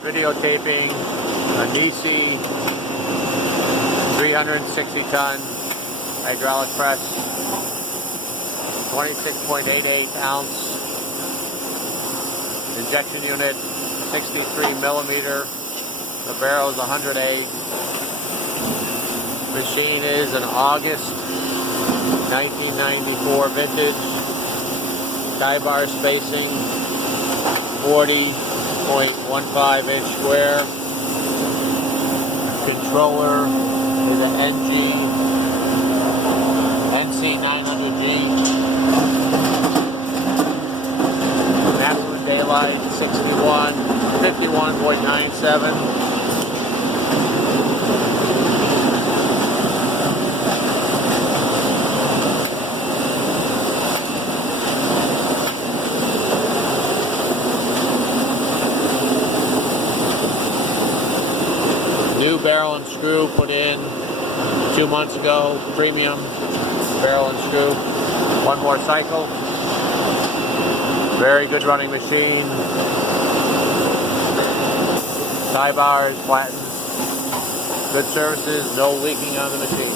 Videotaping a Nissei 360-ton hydraulic press, 26.88 ounce injection unit, 63 millimeter. The barrel is 100A. Machine is an August 1994 vintage. Tie bar spacing 40.15 inch square. Controller is an NC900G. Maximum daylight 51.97. New barrel and screw put in 2 months ago, premium barrel and screw. One more cycle. Very good running machine. Tie bar is flattened. Good services, no leaking on the machine.